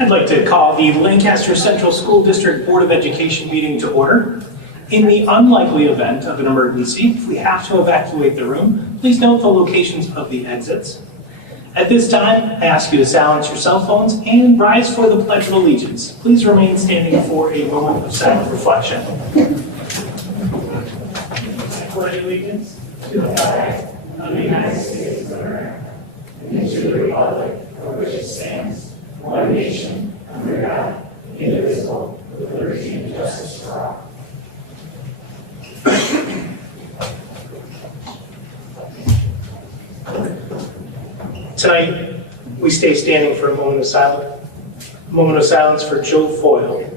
I'd like to call the Lancaster Central School District Board of Education meeting to order. In the unlikely event of an emergency, if we have to evacuate the room, please note the locations of the exits. At this time, I ask you to silence your cell phones and rise for the Pledge of Allegiance. Please remain standing for a moment of silent reflection. I pledge allegiance to the flag of the United States of America and to the republic for which it stands, one nation, under God, indivisible, with liberty and justice for all. Tonight, we stay standing for a moment of silence for Joe Foyle,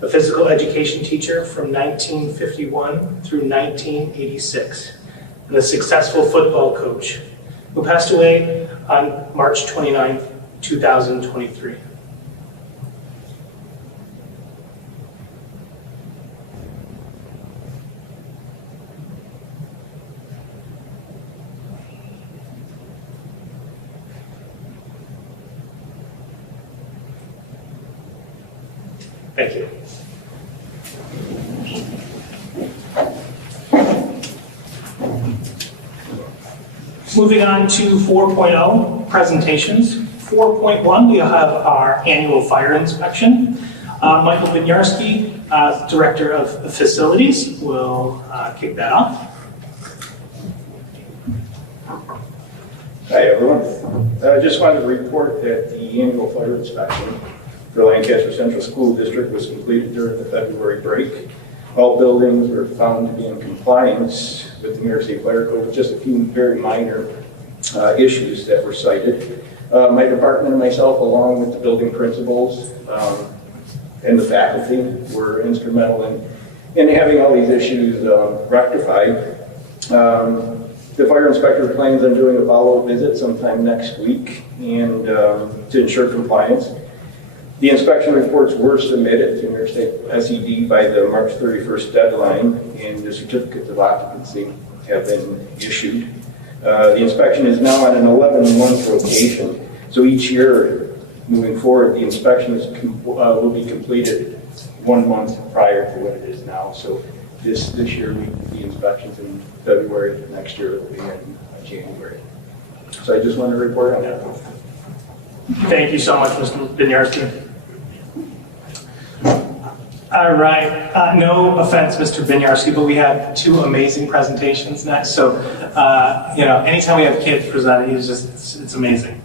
a physical education teacher from 1951 through 1986, and a successful football coach who passed away on March 29, 2023. Thank you. Moving on to 4.0, presentations. 4.1, we have our annual fire inspection. Michael Binyarski, Director of Facilities, will kick that off. Hi, everyone. I just wanted to report that the annual fire inspection for Lancaster Central School District was completed during the February break. All buildings were found to be in compliance with the New York State Fire Code, with just a few very minor issues that were cited. My department and myself, along with the building principals and the faculty, were instrumental in having all these issues rectified. The fire inspector plans on doing a follow-up visit sometime next week and to ensure compliance. The inspection reports were submitted to New York State SED by the March 31st deadline, and the certificates of occupancy have been issued. The inspection is now on an 11-month rotation, so each year moving forward, the inspection will be completed 1 month prior to what it is now. So this year, the inspections in February, next year it will be in January. So I just wanted to report on that. Thank you so much, Mr. Binyarski. All right, no offense, Mr. Binyarski, but we have two amazing presentations next. So, anytime we have kids presenting, it's amazing.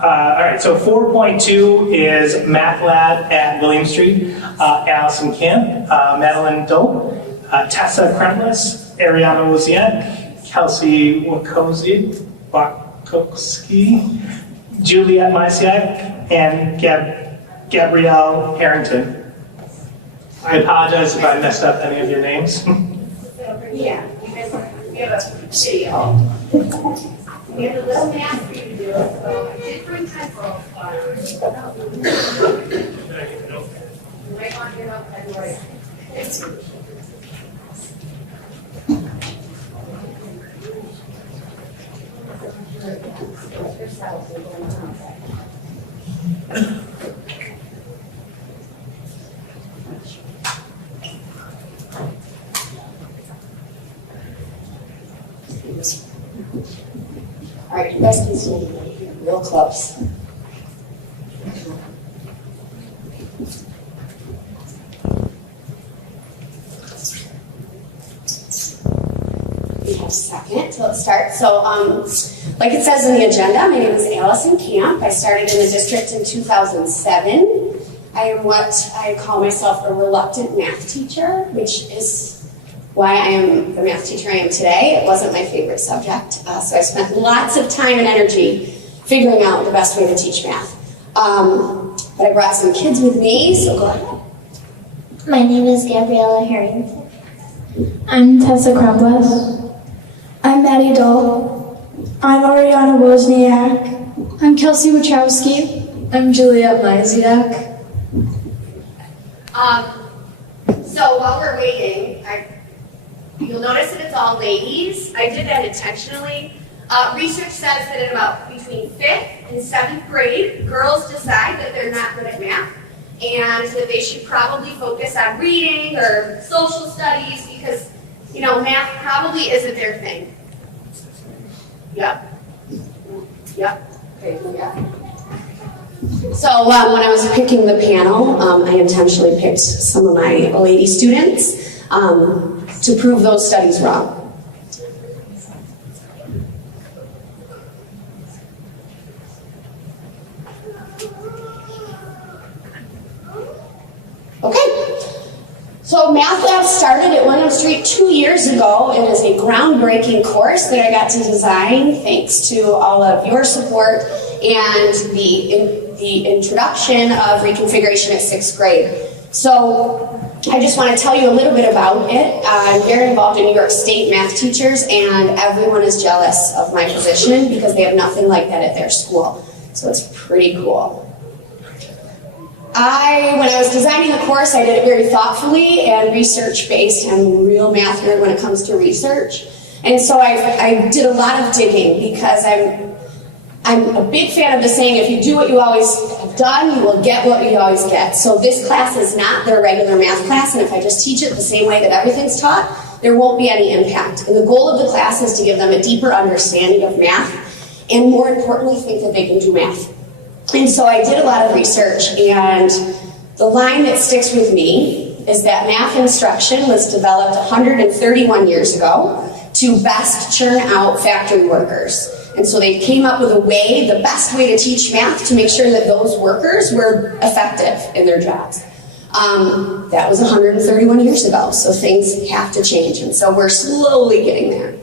All right, so 4.2 is Math Lab at William Street. Allison Kim, Madeline Dope, Tessa Kremlis, Ariana Woziak, Kelsey Wakowski, Juliet Mysiak, and Gabrielle Harrington. I apologize if I messed up any of your names. Yeah, we have a video. We have a little math for you to do, so I did bring pencils, but you might want your note February. All right, you guys can see real close. We have a second, so let's start. So, like it says in the agenda, my name is Allison Camp. I started in the district in 2007. I am what I call myself a reluctant math teacher, which is why I am the math teacher I am today. It wasn't my favorite subject, so I spent lots of time and energy figuring out the best way to teach math. But I brought some kids with me, so go ahead. My name is Gabriella Harrington. I'm Tessa Kremlis. I'm Maddie Dole. I'm Ariana Wozniak. I'm Kelsey Wachowski. I'm Juliet Mysiak. So while we're waiting, you'll notice that it's all ladies. I did that intentionally Research says that in about between 5th and 7th grade, girls decide that they're not good at math and that they should probably focus on reading or social studies because, math probably isn't their thing. Yep. Okay, yeah. So when I was picking the panel, I intentionally picked some of my lady students to prove those studies wrong. Okay, so Math Lab started at Wyndham Street 2 years ago. It is a groundbreaking course that I got to design thanks to all of your support and the introduction of reconfiguration at 6th grade. So I just want to tell you a little bit about it. I'm very involved in New York State math teachers, and everyone is jealous of my position because they have nothing like that at their school. So it's pretty cool. When I was designing the course, I did it very thoughtfully and research-based. I'm a real math nerd when it comes to research. And so I did a lot of digging because I'm a big fan of the saying, if you do what you always have done, you will get what you always get. So this class is not their regular math class, and if I just teach it the same way that everything's taught, there won't be any impact. And the goal of the class is to give them a deeper understanding of math, and more importantly, think that they can do math. And so I did a lot of research, and the line that sticks with me is that math instruction was developed 131 years ago to best churn out factory workers. And so they came up with the best way to teach math to make sure that those workers were effective in their jobs. That was 131 years ago, so things have to change, and so we're slowly getting there.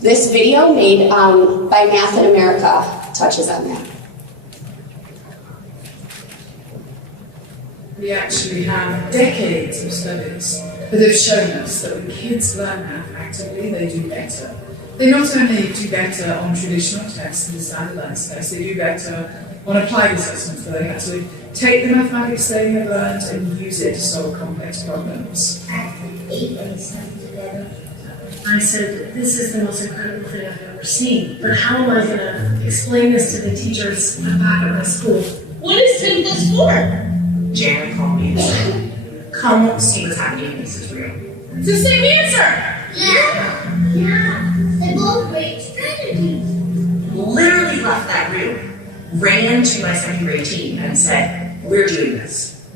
This video made by Math in America touches on that. We actually have decades of studies that have shown us that when kids learn math actively, they do better. They not only do better on traditional tests and the standardized tests, they do better on applied assessments, where they actually take the mathematics they have learned and use it to solve complex problems. I said, this is the most incredible thing I've ever seen, but how am I going to explain this to the teachers back at my school? What is 10 plus 4? Janet called me and said, come see what's happening. This is real. It's the same answer! Yeah. They're both great strategies. Literally left that room, ran to my second grade team and said, we're doing this.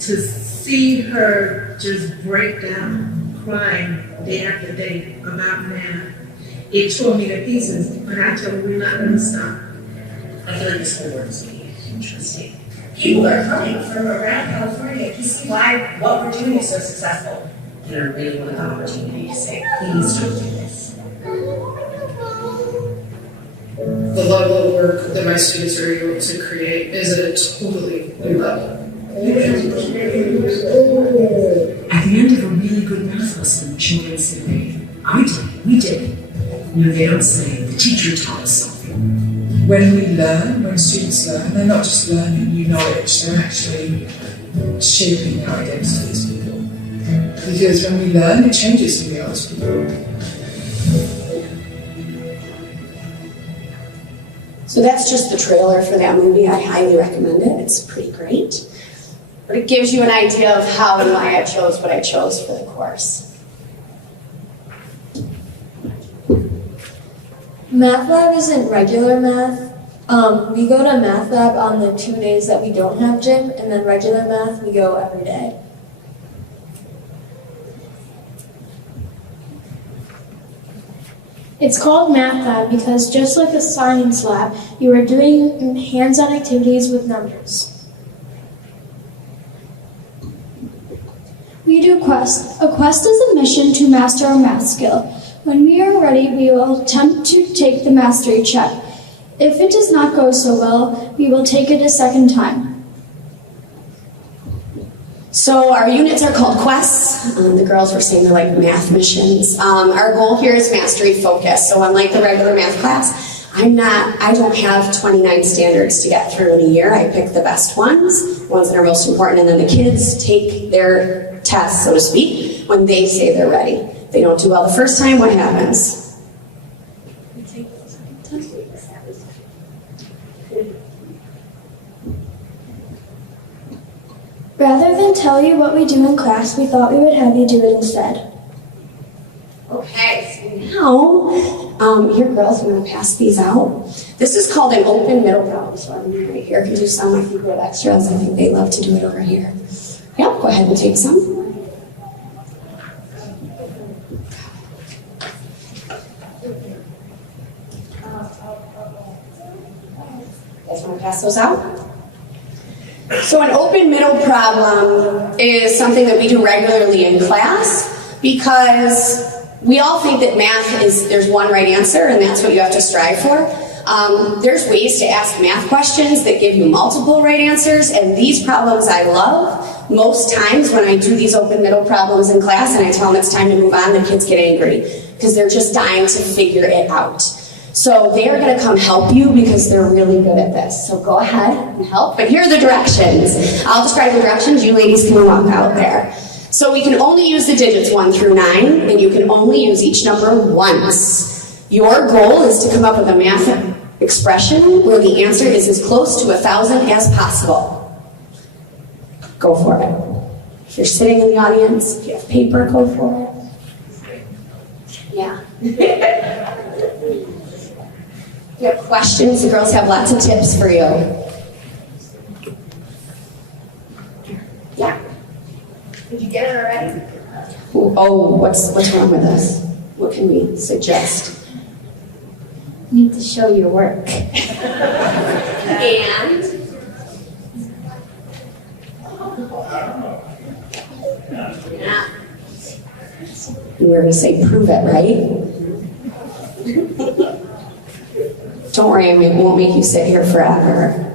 To see her just break down, crying day after day about math, it tore me to pieces, but I told her we're not going to stop. I feel like the school board is really interesting. People are coming from around California to see why what we're doing is so successful. And I really want the opportunity to say, please don't do this. The level of work that my students are able to create is at a totally new level. At the end of a really good math lesson, children say, we did it. They don't say, the teacher taught us something. When students learn, they're not just learning new knowledge, they're actually shaping our identity as people. Because when we learn, it changes who we are as people. So that's just the trailer for that movie. I highly recommend it. It's pretty great. But it gives you an idea of how and why I chose what I chose for the course. Math Lab isn't regular math. We go to Math Lab on the 2 days that we don't have gym, and then regular math, we go every day. It's called Math Lab because just like a science lab, you are doing hands-on activities with numbers. We do Quest. A quest is a mission to master a math skill. When we are ready, we will attempt to take the mastery check. If it does not go so well, we will take it a second time. So our units are called quests. The girls were saying they're like math missions. Our goal here is mastery focus. So unlike the regular math class, I don't have 29 standards to get through in a year. I pick the best ones that are most important, and then the kids take their tests, so to speak, when they say they're ready. They don't do well the first time, what happens? Rather than tell you what we do in class, we thought we would have you do it instead. Okay, so now, here girls, I'm gonna pass these out. This is called an open middle problem. So I'm right here, can do some if you go extras. I think they love to do it over here. Yep, go ahead and take some. Guys wanna pass those out? So an open middle problem is something that we do regularly in class because we all think that math is, there's one right answer and that's what you have to strive for. There's ways to ask math questions that give you multiple right answers, and these problems I love. Most times when I do these open middle problems in class and I tell them it's time to move on, the kids get angry because they're just dying to figure it out. So they are going to come help you because they're really good at this. So go ahead and help. But here are the directions. I'll describe the directions. You ladies can walk out there. So we can only use the digits 1 through 9, and you can only use each number once. Your goal is to come up with a math expression where the answer is as close to 1,000 as possible. Go for it. If you're sitting in the audience, if you have paper, go for it. Yeah. If you have questions, the girls have lots of tips for you. Yeah. Did you get it already? Oh, what's wrong with us? What can we suggest? Need to show your work. And yeah. We're gonna say prove it, right? Don't worry, I won't make you sit here forever.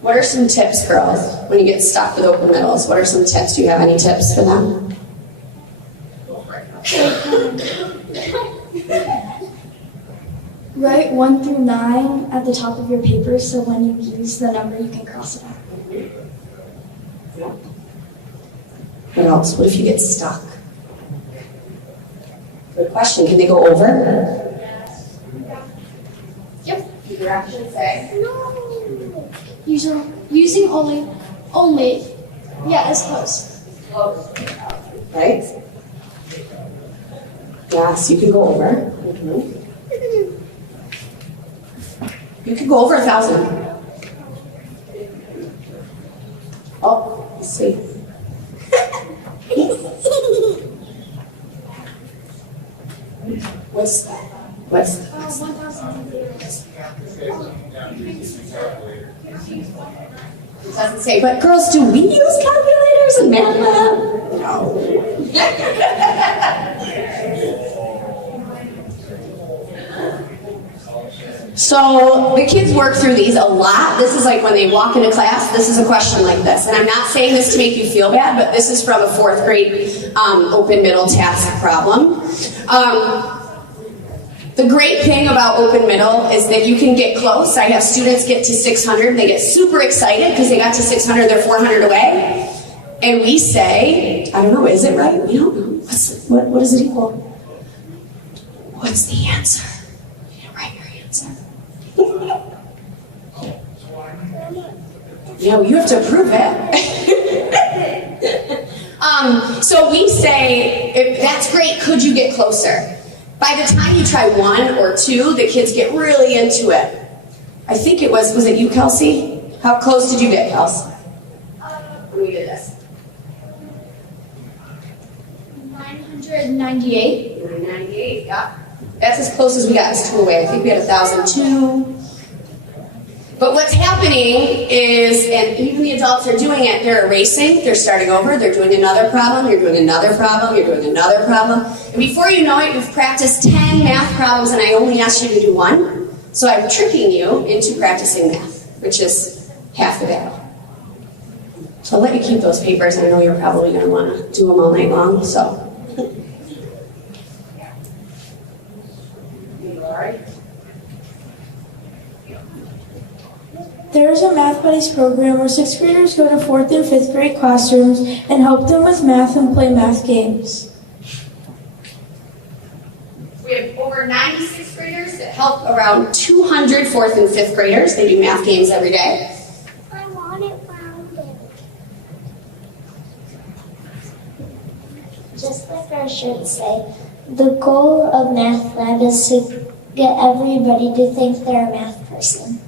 What are some tips, girls, when you get stuck with open middles? What are some tips? Do you have any tips for them? Write 1 through 9 at the top of your paper so when you use the number you can cross it out. What else? What if you get stuck? Good question. Can they go over? Yep. The directions say. No. Using only. Yeah, it's close. Right? Yes, you can go over. Mm-hmm. You can go over 1,000. Oh, let's see. What's that? What's that? 1,000. It doesn't say, but girls, do we use calculators in MATLAB? No. So the kids work through these a lot. This is like when they walk into class, this is a question like this. And I'm not saying this to make you feel bad, but this is from a 4th grade open middle task problem. The great thing about open middle is that you can get close. I have students get to 600. They get super excited because they got to 600, they're 400 away. And we say, I don't know, is it right? We don't know. What does it equal? What's the answer? You didn't write your answer. You have to prove it. So we say, if that's great, could you get closer? By the time you try 1 or 2, the kids get really into it. I think it was it you, Kelsey? How close did you get, Kelsey? When we did this. 998. 998, yeah. That's as close as we got. It's 2 away. I think we had 1,002. But what's happening is, and even the adults are doing it, they're erasing, they're starting over, they're doing another problem, you're doing another problem, you're doing another problem. And before you know it, you've practiced 10 math problems and I only asked you to do 1. So I'm tricking you into practicing math, which is half the battle. So I'll let you keep those papers. I know you're probably going to want to do them all night long, so. All right. There is a Math Buddies program where 6th graders go to 4th and 5th grade classrooms and help them with math and play math games. We have over 90 sixth graders that help around 200 4th and 5th graders. They do math games every day. I want it rounded. Just like our shirts say, the goal of Math Lab is to get everybody to think they're a math person.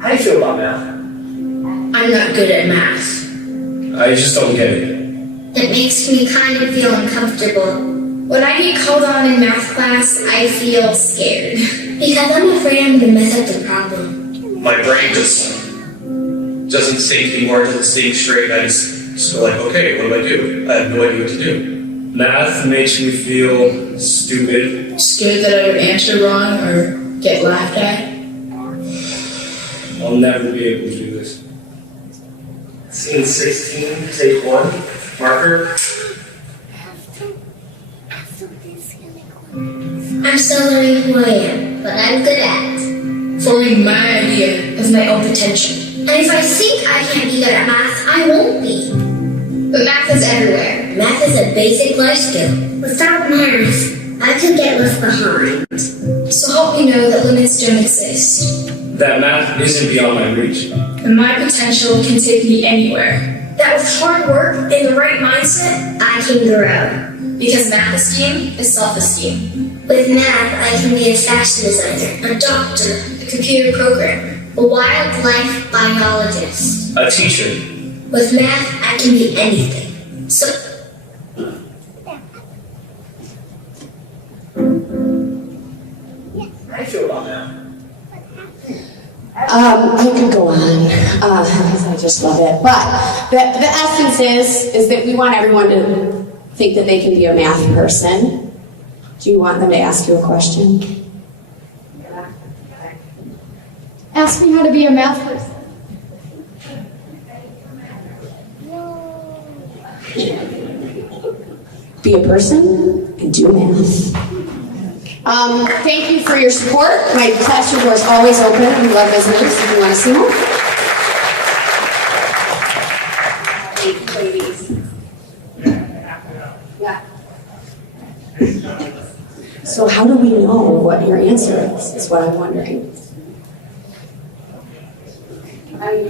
How do you feel about math? I'm not good at math. I just don't get it. It makes me kind of feel uncomfortable. When I get called on in math class, I feel scared. Because I'm afraid I'm going to mess up the problem. My brain just doesn't think anymore, doesn't think straight. I just go like, okay, what do I do? I have no idea what to do. Math makes me feel stupid. Scared that I would answer wrong or get laughed at. I'll never be able to do this. Scene 16, take 1, marker. I'm still learning who I am, but I'm good at Forming my idea of my own potential. And if I think I can't be good at math, I won't be. But math is everywhere. Math is a basic life skill. Without math, I could get left behind. So help me know that limits don't exist. That math isn't beyond my reach. And my potential can take me anywhere. That with hard work and the right mindset, I can grow. Because math esteem is self-esteem. With math, I can be a fashion designer, a doctor, a computer programmer, a wildlife biologist. A teacher. With math, I can be anything. So, How do you feel about math? I could go on, because I just love it. But the essence is that we want everyone to think that they can be a math person. Do you want them to ask you a question? Ask me how to be a math person. Be a person and do math. Thank you for your support. My classroom door is always open. We love visitors if you want to see more. Ladies. Yeah. So how do we know what your answer is what I'm wondering. I mean,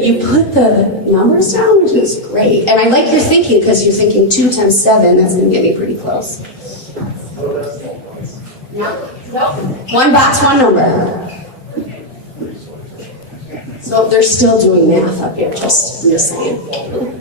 you put the numbers down, which is great. And I like your thinking, because you're thinking 2 times 7, that's going to get me pretty close. No. One box, one number. So they're still doing math up here, I'm just saying.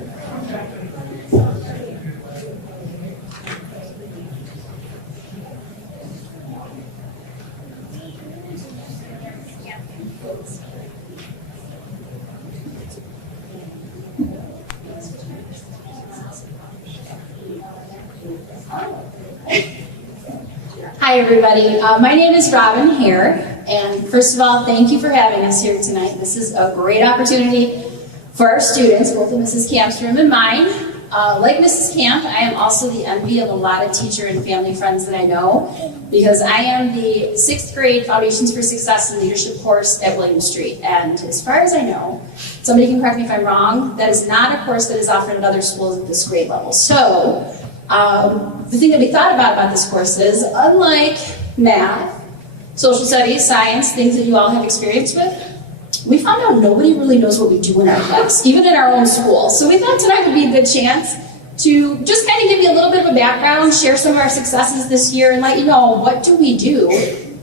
Hi, everybody. My name is Robin Hare, and first of all, thank you for having us here tonight. This is a great opportunity for our students, both of Mrs. Camp's room and mine. Like Mrs. Camp, I am also the envy of a lot of teacher and family friends that I know, because I am the 6th grade Foundations for Success and Leadership course at William Street. And as far as I know, somebody can correct me if I'm wrong, that is not a course that is offered at other schools at this grade level. So, the thing that we thought about this course is, unlike math, social studies, science, things that you all have experience with, we found out nobody really knows what we do in our class, even in our own school. So we thought tonight would be a good chance to just kind of give you a little bit of a background, share some of our successes this year, and let you know what do we do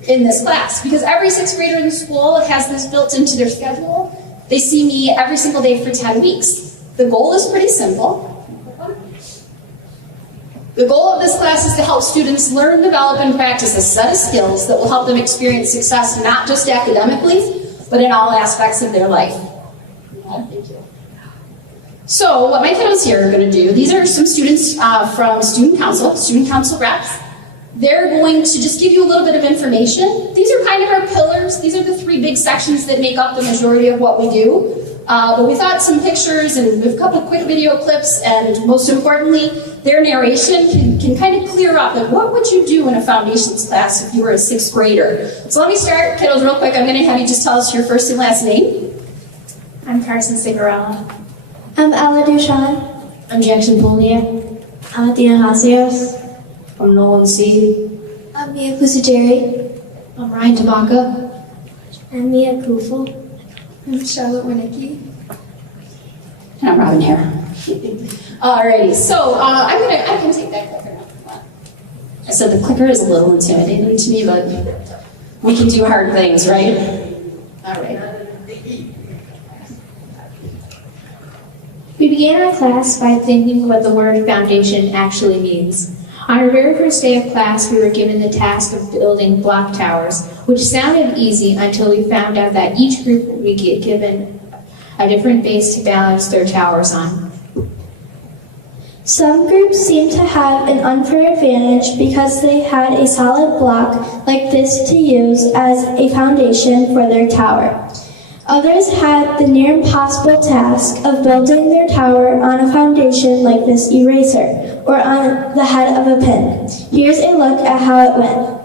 in this class. Because every 6th grader in the school has this built into their schedule. They see me every single day for 10 weeks. The goal is pretty simple. The goal of this class is to help students learn, develop, and practice a set of skills that will help them experience success not just academically, but in all aspects of their life. Thank you. So what my kiddos here are going to do, these are some students from student council reps. They're going to just give you a little bit of information. These are kind of our pillars. These are the 3 big sections that make up the majority of what we do. But we thought some pictures and a couple quick video clips, and most importantly, their narration can kind of clear up, like, what would you do in a foundations class if you were a 6th grader? So let me start, kiddos, real quick. I'm going to have you just tell us your first and last name. I'm Carson Cigarella. I'm Ella Duchan. I'm Jackson Polniak. I'm Athena Hasios. I'm Nolan C. I'm Mia Kusajeri. I'm Ryan Tabaka. I'm Mia Kufel. I'm Charlotte Wernicke. And I'm Robin Hare. Alrighty, so I can take that clicker now. I said the clicker is a little intimidating to me, but we can do hard things, right? Alright. We began our class by thinking what the word foundation actually means. On our very first day of class, we were given the task of building block towers, which sounded easy until we found out that each group would be given a different base to balance their towers on. Some groups seemed to have an unfair advantage because they had a solid block like this to use as a foundation for their tower. Others had the near impossible task of building their tower on a foundation like this eraser, or on the head of a pin. Here's a look at how it went.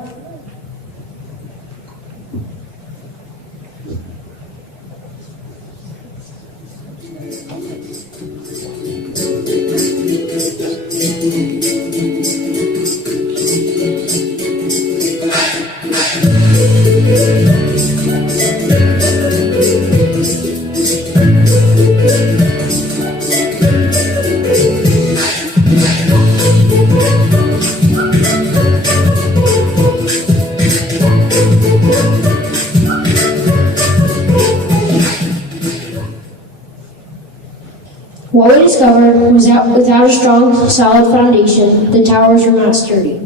What we discovered was that without a strong, solid foundation, the towers were not sturdy.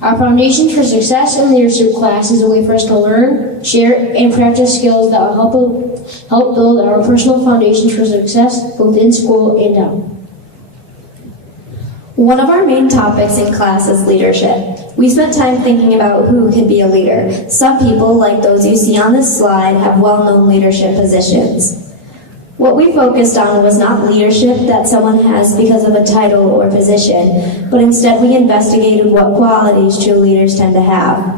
Our Foundations for Success in Leadership class is a way for us to learn, share, and practice skills that will help build our personal foundations for success, both in school and out. One of our main topics in class is leadership. We spent time thinking about who could be a leader. Some people, like those you see on this slide, have well-known leadership positions. What we focused on was not leadership that someone has because of a title or position, but instead we investigated what qualities true leaders tend to have.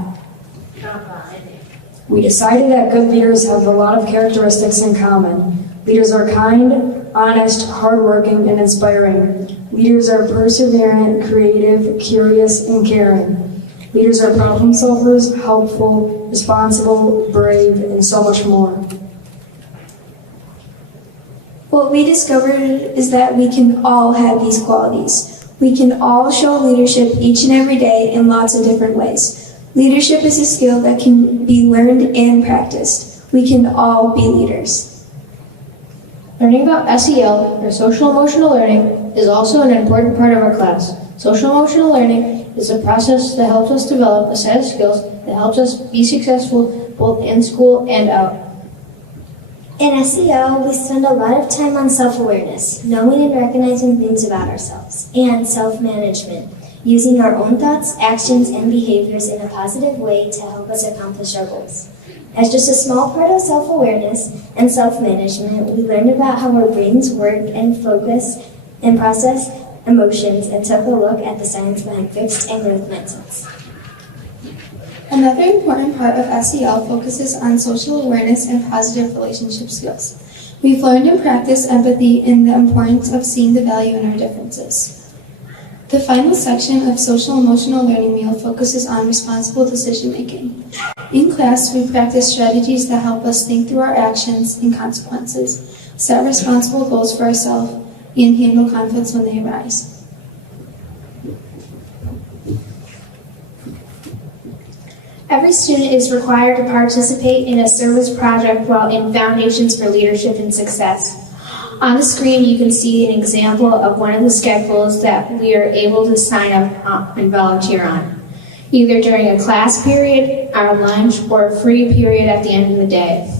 We decided that good leaders have a lot of characteristics in common. Leaders are kind, honest, hardworking, and inspiring. Leaders are perseverant, creative, curious, and caring. Leaders are problem solvers, helpful, responsible, brave, and so much more. What we discovered is that we can all have these qualities. We can all show leadership each and every day in lots of different ways. Leadership is a skill that can be learned and practiced. We can all be leaders. Learning about SEL, or social emotional learning, is also an important part of our class. Social emotional learning is a process that helps us develop a set of skills that helps us be successful both in school and out. In SEL, we spend a lot of time on self-awareness, knowing and recognizing things about ourselves, and self-management, using our own thoughts, actions, and behaviors in a positive way to help us accomplish our goals. As just a small part of self-awareness and self-management, we learned about how our brains work and focus and process emotions, and took a look at the science behind fixed and growth mindsets. Another important part of SEL focuses on social awareness and positive relationship skills. We've learned and practiced empathy and the importance of seeing the value in our differences. The final section of social emotional learning meal focuses on responsible decision making. In class, we practice strategies that help us think through our actions and consequences, set responsible goals for ourselves, and handle conflicts when they arise. Every student is required to participate in a service project while in Foundations for Leadership and Success. On the screen, you can see an example of one of the schedules that we are able to sign up and volunteer on, either during a class period, our lunch, or a free period at the end of the day.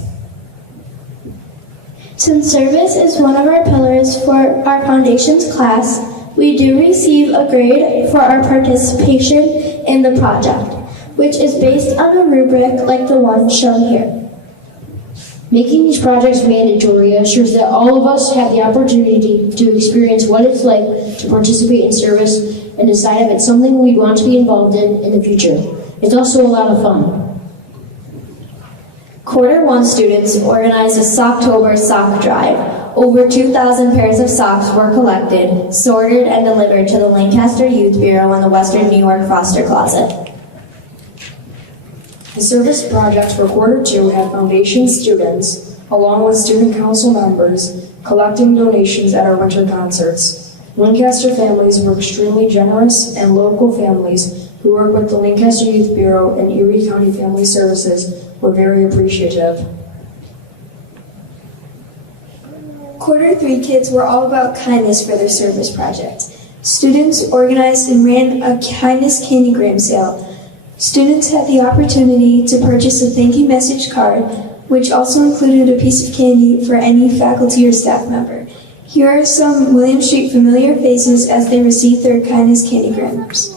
Since service is one of our pillars for our Foundations class, we do receive a grade for our participation in the project, which is based on a rubric like the one shown here. Making these projects mandatory ensures that all of us have the opportunity to experience what it's like to participate in service and decide if it's something we want to be involved in the future. It's also a lot of fun. Quarter 1 students organized a Socktober sock drive. Over 2,000 pairs of socks were collected, sorted, and delivered to the Lancaster Youth Bureau in the Western New York Foster Closet. The service projects for quarter 2 had foundation students, along with student council members, collecting donations at our winter concerts. Lancaster families were extremely generous, and local families who work with the Lancaster Youth Bureau and Erie County Family Services were very appreciative. Quarter 3 kids were all about kindness for their service project. Students organized and ran a kindness candygram sale. Students had the opportunity to purchase a thank you message card, which also included a piece of candy for any faculty or staff member. Here are some William Street familiar faces as they received their kindness candygrams.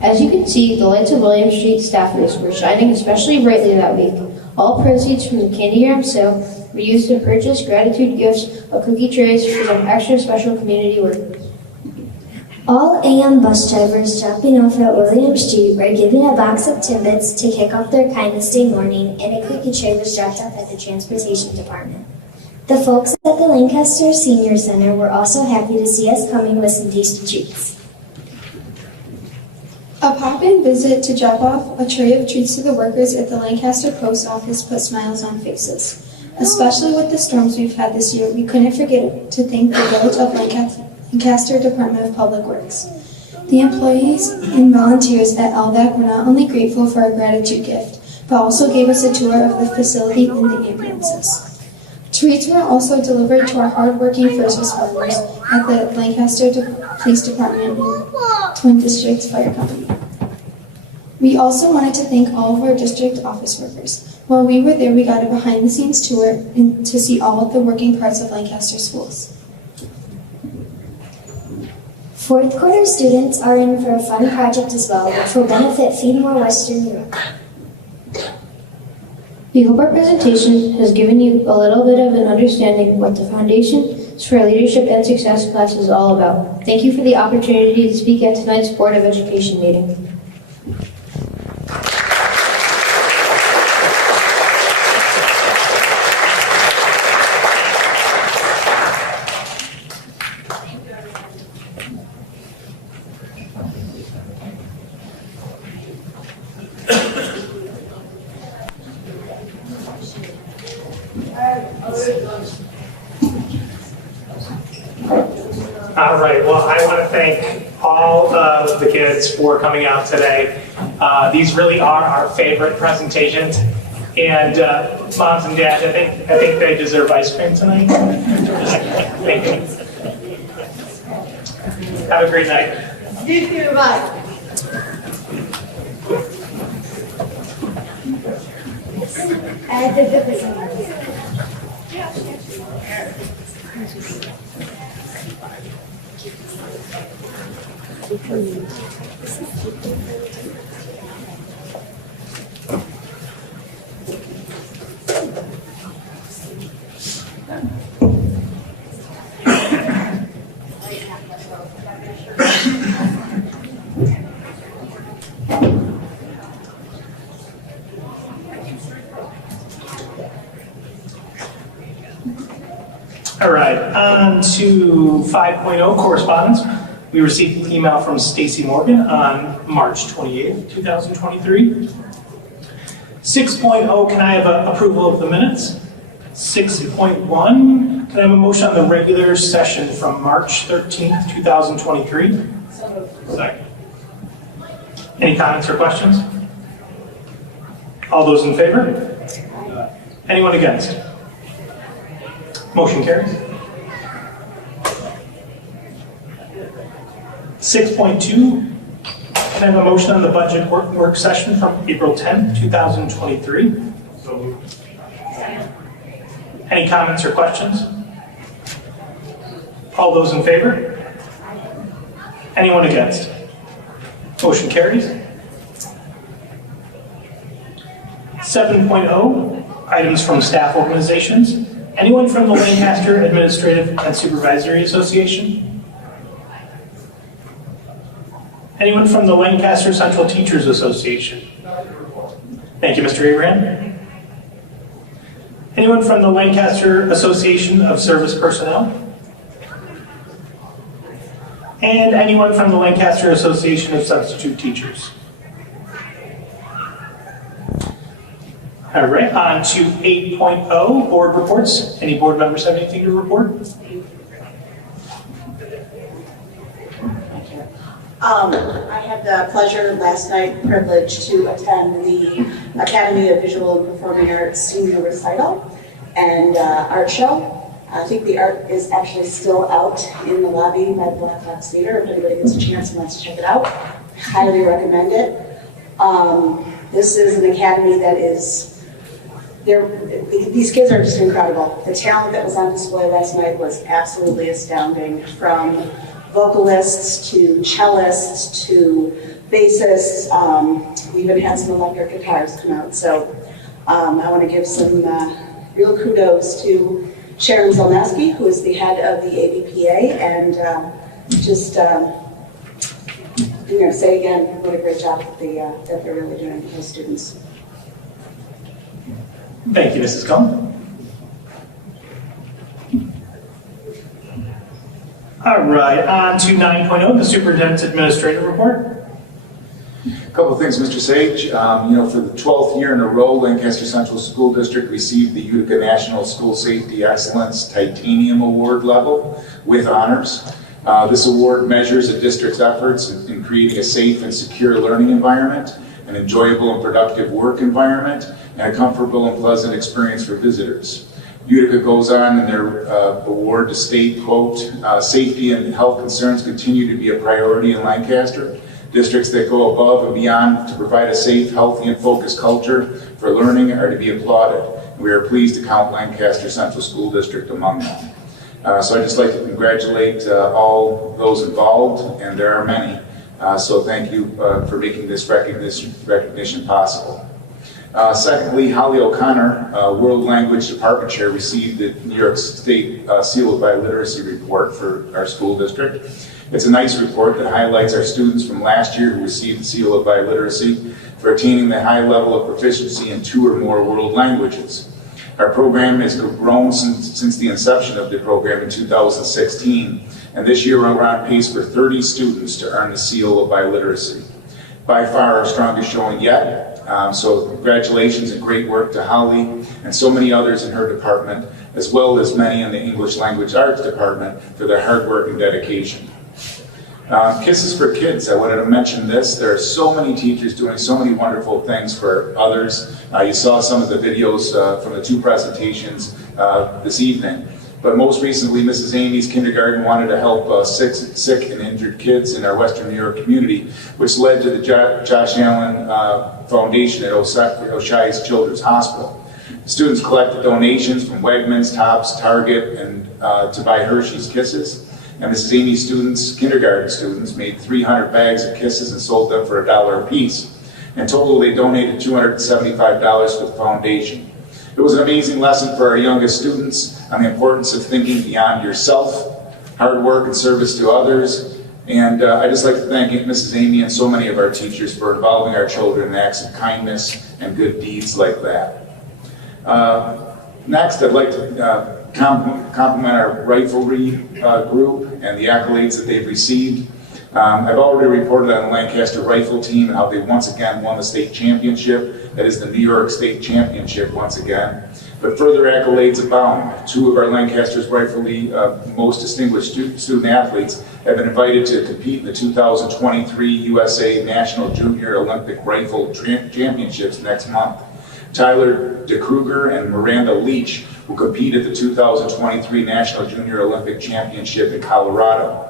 As you can see, the lights of William Street staffers were shining especially brightly that week. All proceeds from the candygram sale were used to purchase gratitude gifts of cookie trays for some extra special community workers. All AM bus drivers dropping off at William Street were given a box of Timbits to kick off their Kindness Day morning, and a cookie tray was dropped off at the transportation department. The folks at the Lancaster Senior Center were also happy to see us coming with some tasty treats. A pop-in visit to drop off a tray of treats to the workers at the Lancaster Post Office put smiles on faces. Especially with the storms we've had this year, we couldn't forget to thank the Village of Lancaster Department of Public Works. The employees and volunteers at LVAC were not only grateful for our gratitude gift, but also gave us a tour of the facility and the ambulances. Treats were also delivered to our hardworking first responders at the Lancaster Police Department and Twin Districts Fire Company. We also wanted to thank all of our district office workers. While we were there, we got a behind-the-scenes tour and to see all of the working parts of Lancaster schools. Fourth quarter students are in for a fun project as well, which will benefit Feed More Western New York. We hope our presentation has given you a little bit of an understanding of what the Foundations for Leadership and Success class is all about. Thank you for the opportunity to speak at tonight's Board of Education meeting. All right, well, I want to thank all all of the kids for coming out today. These really are our favorite presentations. And moms and dads, I think they deserve ice cream tonight. Thank you. Have a great night. You too, bye. All right, on to 5.0 correspondence. We received an email from Stacy Morgan on March 28th, 2023. 6.0, can I have approval of the minutes? 6.1, can I have a motion on the regular session from March 13th, 2023? Second. Any comments or questions? All those in favor? Anyone against? Motion carries. 6.2, can I have a motion on the budget work session from April 10th, 2023? So moved. Any comments or questions? All those in favor? Anyone against? Motion carries. 7.0, items from staff organizations. Anyone from the Lancaster Administrative and Supervisory Association? Anyone from the Lancaster Central Teachers Association? Thank you, Mr. Abraham. Anyone from the Lancaster Association of Service Personnel? And anyone from the Lancaster Association of Substitute Teachers? All right, on to 8.0, board reports. Any board members have anything to report? I had the pleasure last night, privilege to attend the Academy of Visual and Performing Arts senior recital and art show. I think the art is actually still out in the lobby by the Black Box Theater. If anybody gets a chance and wants to check it out, highly recommend it. This is an academy that is, these kids are just incredible. The talent that was on display last night was absolutely astounding, from vocalists to cellists to bassists. We even had some electric guitars come out. So I want to give some real kudos to Sharon Zelneski, who is the head of the ABPA, and say again, what a great job that they're really doing for those students. Thank you, Mrs. Cohn. All right, on to 9.0, the Superintendent's Administrative Report. A couple of things, Mr. Sage. For the 12th year in a row, Lancaster Central School District received the Utica National School Safety Excellence Titanium Award level with honors. This award measures a district's efforts in creating a safe and secure learning environment, an enjoyable and productive work environment, and a comfortable and pleasant experience for visitors. Utica goes on in their award to state, quote, safety and health concerns continue to be a priority in Lancaster. Districts that go above and beyond to provide a safe, healthy, and focused culture for learning are to be applauded. We are pleased to count Lancaster Central School District among them. So I'd just like to congratulate all those involved, and there are many. So thank you for making this recognition possible. Secondly, Holly O'Connor, World Language Department Chair, received the New York State Seal of Biliteracy report for our school district. It's a nice report that highlights our students from last year who received the Seal of Biliteracy for attaining the high level of proficiency in 2 or more world languages. Our program has grown since the inception of the program in 2016, and this year we're on pace for 30 students to earn the Seal of Biliteracy. By far our strongest showing yet. So congratulations and great work to Holly and so many others in her department, as well as many in the English Language Arts department for their hard work and dedication. Kisses for Kids, I wanted to mention this. There are so many teachers doing so many wonderful things for others. You saw some of the videos from the 2 presentations this evening. But most recently, Mrs. Amy's kindergarten wanted to help sick and injured kids in our Western New York community, which led to the Josh Allen Foundation at Oshai's Children's Hospital. The students collected donations from Wegmans, Tops, Target, and to buy Hershey's Kisses. And Mrs. Amy's kindergarten students, made 300 bags of Kisses and sold them for $1 a piece. In total, they donated $275 to the foundation. It was an amazing lesson for our youngest students on the importance of thinking beyond yourself, hard work and service to others. And I'd just like to thank Mrs. Amy and so many of our teachers for involving our children in acts of kindness and good deeds like that. Next, I'd like to compliment our riflery group and the accolades that they've received. I've already reported on the Lancaster rifle team and how they once again won the state championship. That is the New York State Championship once again. But further accolades abound. 2 of our Lancaster's riflery most distinguished student athletes have been invited to compete in the 2023 USA National Junior Olympic Rifle Championships next month. Tyler DeKruger and Miranda Leach will compete at the 2023 National Junior Olympic Championship in Colorado.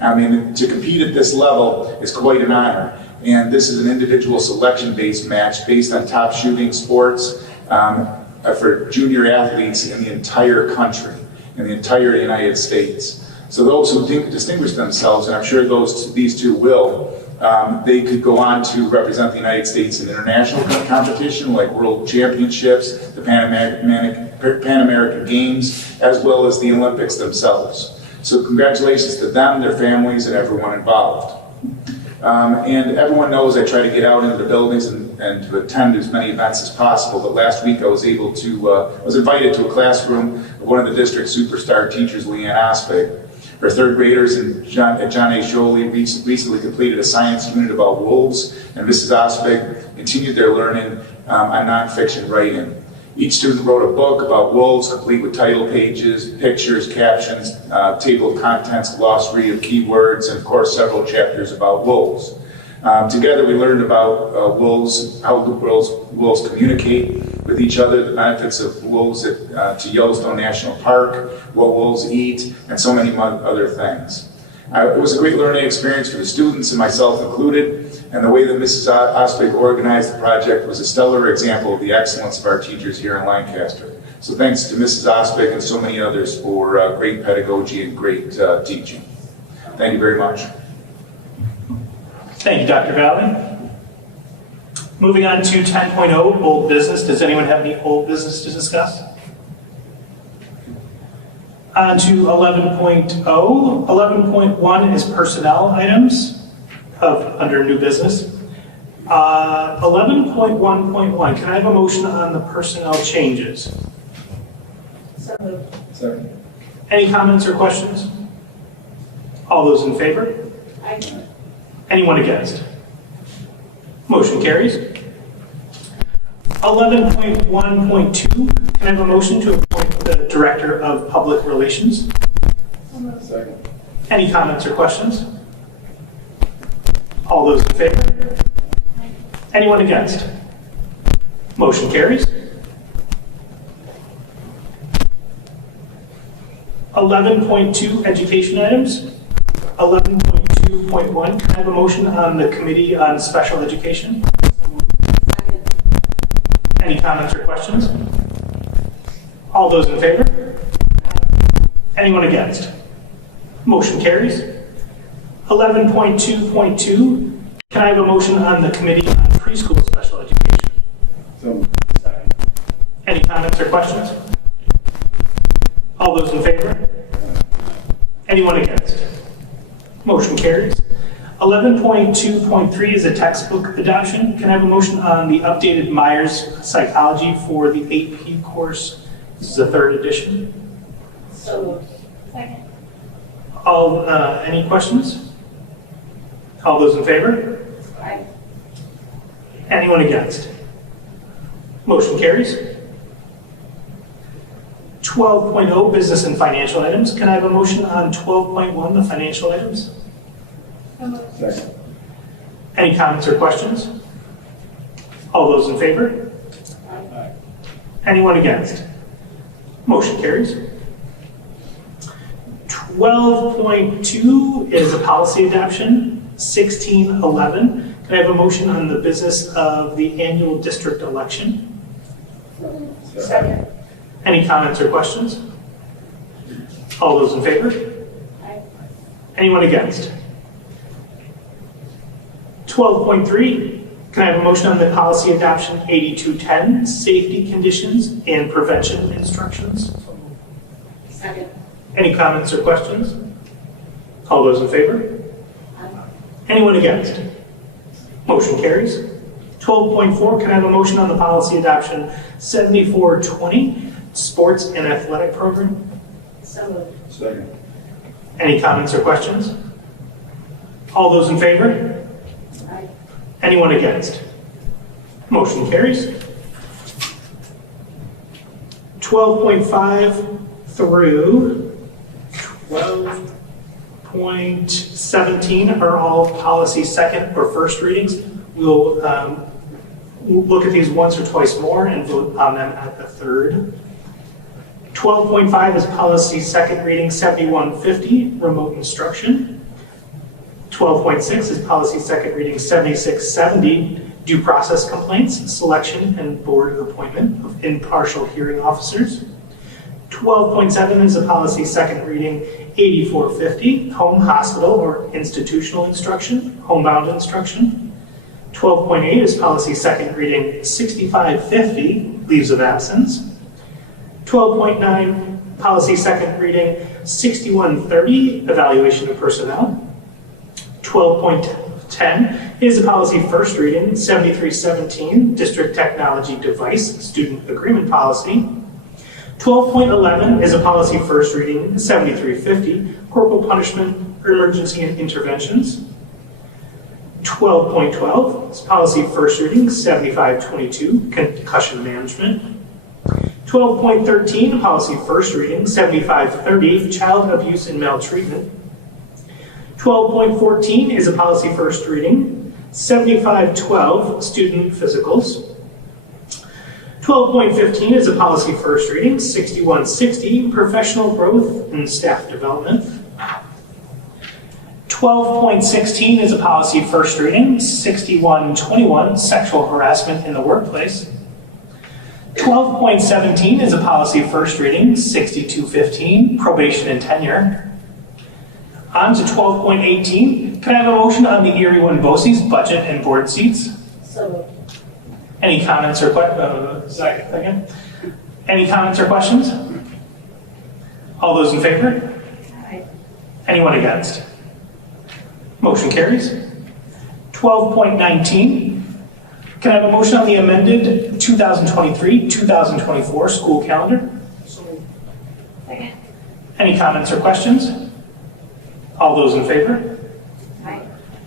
I mean, to compete at this level is quite an honor. And this is an individual selection-based match based on top shooting sports for junior athletes in the entire country, in the entire United States. So those who distinguish themselves, and I'm sure these 2 will, they could go on to represent the United States in international competition like World Championships, the Pan American Games, as well as the Olympics themselves. So congratulations to them, their families, and everyone involved. And everyone knows I try to get out into the buildings and to attend as many events as possible, but last week I was was invited to a classroom of one of the district's superstar teachers, Leanne Ospig. Her 3rd graders at John A. Sholey recently completed a science unit about wolves, and Mrs. Ospig continued their learning on nonfiction writing. Each student wrote a book about wolves, complete with title pages, pictures, captions, table of contents, glossary of keywords, and of course several chapters about wolves. Together we learned about wolves, how wolves communicate with each other, the benefits of wolves to Yellowstone National Park, what wolves eat, and so many other things. It was a great learning experience for the students and myself included, and the way that Mrs. Ospig organized the project was a stellar example of the excellence of our teachers here in Lancaster. So thanks to Mrs. Ospig and so many others for great pedagogy and great teaching. Thank you very much. Thank you, Dr. Valley. Moving on to 10.0, old business. Does anyone have any old business to discuss? On to 11.0. 11.1 is personnel items under new business. 11.1.1, can I have a motion on the personnel changes? So moved. Second. Any comments or questions? All those in favor? Aye. Anyone against? Motion carries. 11.1.2, can I have a motion to appoint the Director of Public Relations? Second. Any comments or questions? All those in favor? Anyone against? Motion carries. 11.2, education items. 11.2.1, can I have a motion on the Committee on Special Education? Any comments or questions? All those in favor? Anyone against? Motion carries. 11.2.2, can I have a motion on the Committee on Preschool Special Education? Any comments or questions? All those in favor? Anyone against? Motion carries. 11.2.3 is a textbook adoption. Can I have a motion on the updated Myers Psychology for the AP course? This is the 3rd edition. So moved. Second. Any questions? All those in favor? Aye. Anyone against? Motion carries. 12.0 business and financial items. Can I have a motion on 12.1, the financial items? Second. Any comments or questions? All those in favor? Anyone against? Motion carries. 12.2 is a policy adoption. 1611. Can I have a motion on the business of the annual district election? Second. Any comments or questions? All those in favor? Anyone against? 12.3. Can I have a motion on the policy adoption 8210, safety conditions and prevention instructions? Second. Any comments or questions? All those in favor? Anyone against? Motion carries. 12.4, can I have a motion on the policy adoption 7420, sports and athletic program? So moved. Second. Any comments or questions? All those in favor? Anyone against? Motion carries. 12.5 through 12.17 are all policy second or first readings. We'll look at these once or twice more and vote on them at the third. 12.5 is policy second reading 7150, remote instruction. 12.6 is policy second reading 7670, due process complaints, selection and board appointment of impartial hearing officers. 12.7 is a policy second reading 8450, home, hospital, or institutional instruction, homebound instruction. 12.8 is policy second reading 6550, leaves of absence. 12.9, policy second reading 6130, evaluation of personnel. 12.10 is a policy first reading 7317, district technology device student agreement policy. 12.11 is a policy first reading 7350, corporal punishment, emergency and interventions. 12.12 is policy first reading 7522, concussion management. 12.13, policy first reading 7530, child abuse and maltreatment. 12.14 is a policy first reading 7512, student physicals. 12.15 is a policy first reading 6160, professional growth and staff development. 12.16 is a policy first reading 6121, sexual harassment in the workplace. 12.17 is a policy first reading 6215, probation and tenure. On to 12.18. Can I have a motion on the Erie One BOCES budget and board seats? So moved. Any comments or questions? Second. Any comments or questions? All those in favor? Anyone against? Motion carries. 12.19. Can I have a motion on the amended 2023-2024 school calendar? Second. Any comments or questions? All those in favor?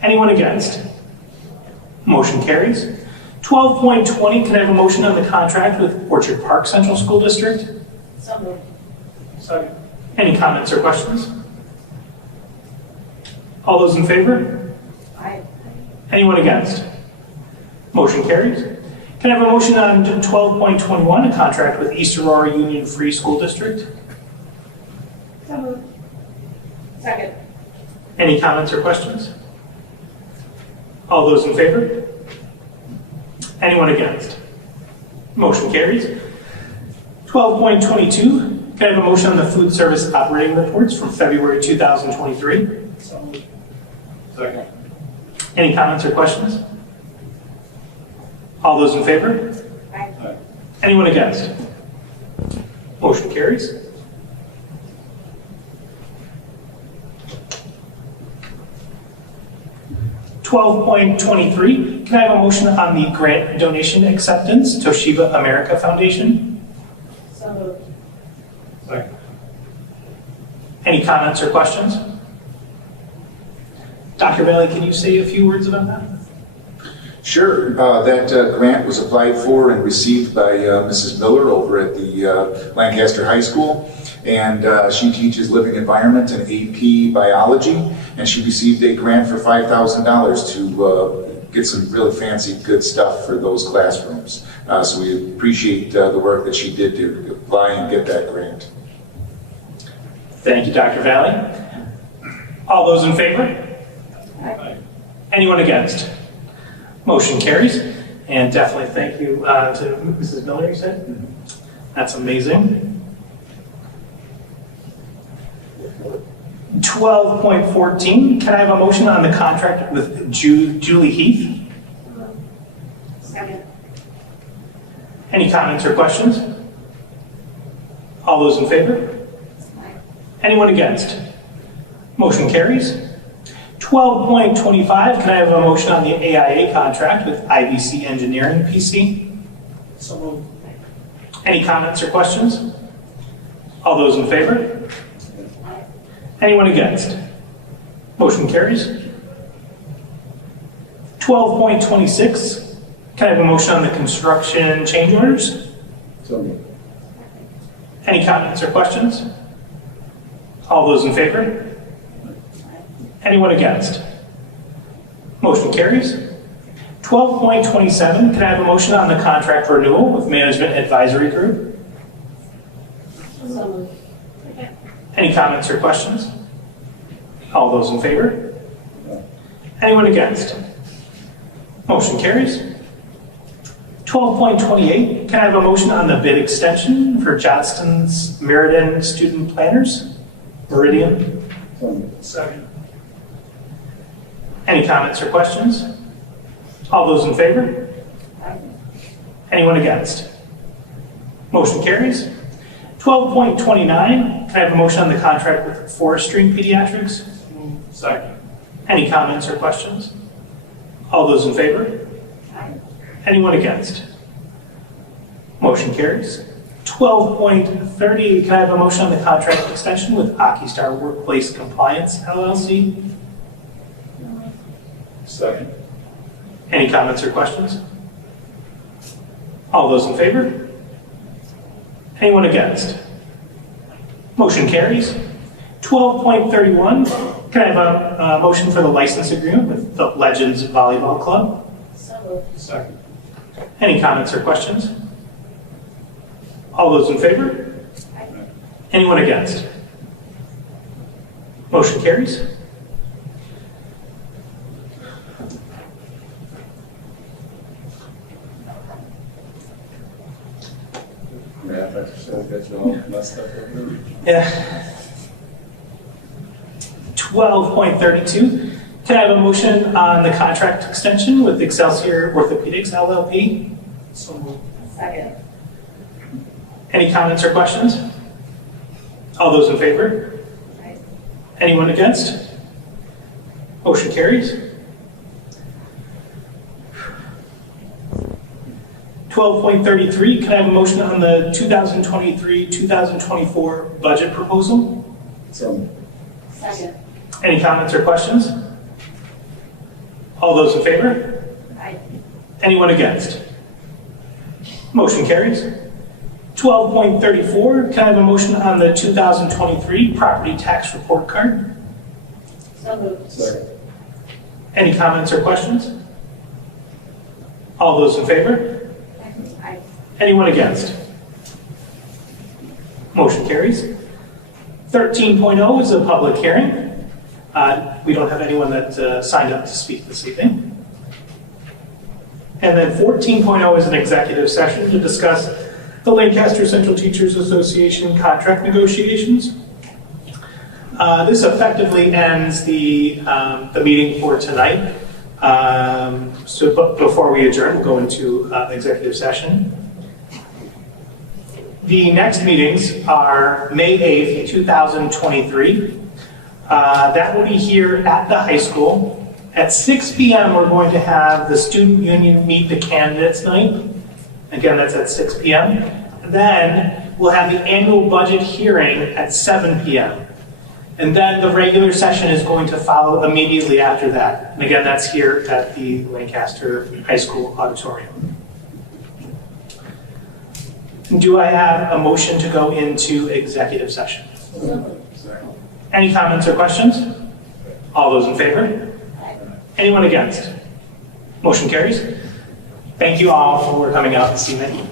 Anyone against? Motion carries. 12.20, can I have a motion on the contract with Orchard Park Central School District? So moved. Second. Any comments or questions? All those in favor? Anyone against? Motion carries. Can I have a motion on 12.21, a contract with East Aurora Union Free School District? So moved. Second. Any comments or questions? All those in favor? Anyone against? Motion carries. 12.22, can I have a motion on the food service operating reports from February 2023? Second. Any comments or questions? All those in favor? Anyone against? Motion carries. $12.23, can I have a motion on the grant donation acceptance, Toshiba America Foundation? So moved. Second. Any comments or questions? Dr. Bailey, can you say a few words about that? Sure. That grant was applied for and received by Mrs. Miller over at the Lancaster High School. and she teaches living environment and AP biology, and she received a grant for $5,000 to get some really fancy, good stuff for those classrooms. So we appreciate the work that she did to apply and get that grant. Thank you, Dr. Valley. All those in favor? Anyone against? Motion carries. And definitely thank you to Mrs. Miller, you said? That's amazing. 12.14, can I have a motion on the contract with Julie Heath? Second. Any comments or questions? All those in favor? Anyone against? Motion carries. 12.25, can I have a motion on the AIA contract with IBC Engineering PC? So moved. Any comments or questions? All those in favor? Anyone against? Motion carries. 12.26, can I have a motion on the construction change orders? So moved. Any comments or questions? All those in favor? Anyone against? Motion carries. 12.27, can I have a motion on the contract renewal with Management Advisory Group? So moved. Any comments or questions? All those in favor? Anyone against? Motion carries. 12.28, can I have a motion on the bid extension for Johnston's Meriden Student Planners? Meridian? Second. Any comments or questions? All those in favor? Anyone against? Motion carries. 12.29, can I have a motion on the contract with Forestry and Pediatrics? Second. Any comments or questions? All those in favor? Anyone against? Motion carries. 12.30, can I have a motion on the contract extension with Akistar Workplace Compliance LLC? Second. Any comments or questions? All those in favor? Anyone against? Motion carries. 12.31, can I have a motion for the license agreement with the Legends Volleyball Club? So moved. Second. Any comments or questions? All those in favor? Anyone against? Motion carries. Math exercise gets you all messed up over. Yeah. 12.32, can I have a motion on the contract extension with Excelsior Orthopedics LLP? So moved. Second. Any comments or questions? All those in favor? Anyone against? Motion carries. 12.33, can I have a motion on the 2023-2024 budget proposal? So Second. Any comments or questions? All those in favor? Aye. Anyone against? Motion carries. 12.34, can I have a motion on the 2023 property tax report card? So moved. Second. Any comments or questions? All those in favor? Aye. Anyone against? Motion carries. 13.0 is a public hearing. We don't have anyone that signed up to speak this evening. And then 14.0 is an executive session to discuss the Lancaster Central Teachers Association contract negotiations. This effectively ends the meeting for tonight. But before we adjourn, we'll go into executive session. The next meetings are May 8th, 2023. That will be here at the high school. At 6 p.m., we're going to have the student union meet the candidates night. Again, that's at 6 p.m. Then we'll have the annual budget hearing at 7 p.m. And then the regular session is going to follow immediately after that. And again, that's here at the Lancaster High School auditorium. Do I have a motion to go into executive session? Any comments or questions? All those in favor? Anyone against? Motion carries. Thank you all for coming out this evening.